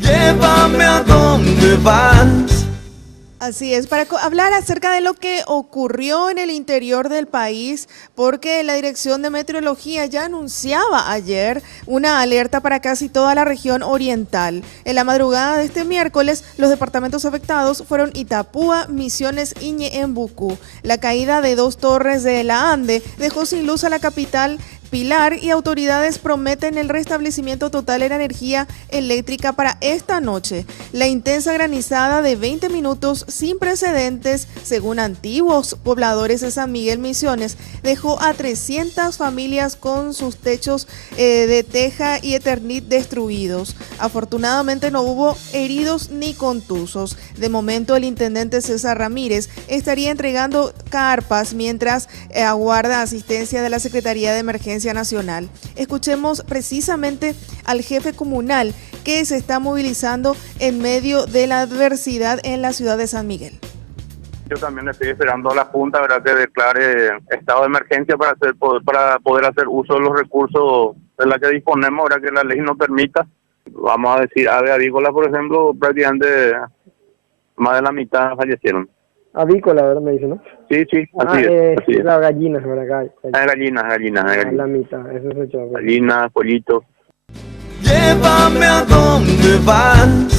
Llévame a donde vas. Así es, para hablar acerca de lo que ocurrió en el interior del país, porque la Dirección de Meteorología ya anunciaba ayer una alerta para casi toda la región oriental. En la madrugada de este miércoles, los departamentos afectados fueron Itapúa, Misiones y Ñeembucú. La caída de 2 torres de la Ande dejó sin luz a la capital Pilar y autoridades prometen el restablecimiento total de la energía eléctrica para esta noche. La intensa granizada de 20 minutos sin precedentes, según antiguos pobladores de San Miguel Misiones, dejó a 300 familias con sus techos de teja y eternit destruidos. Afortunadamente no hubo heridos ni contusos. De momento el intendente César Ramírez estaría entregando carpas mientras aguarda asistencia de la Secretaría de Emergencia Nacional. Escuchemos precisamente al jefe comunal que se está movilizando en medio de la adversidad en la ciudad de San Miguel. Yo también estoy esperando a la Junta, ¿verdad?, que declare estado de emergencia para poder hacer uso de los recursos de la que disponemos, ¿verdad?, que la ley nos permita. Vamos a decir, ave avícola, por ejemplo, prácticamente más de la mitad fallecieron. Avícola, ¿verdad? Me dice, ¿no? Sí, así es. Las gallinas, ¿verdad? Gallinas. La mitad, eso es hecho. Gallinas, pollitos. Llévame a donde vas.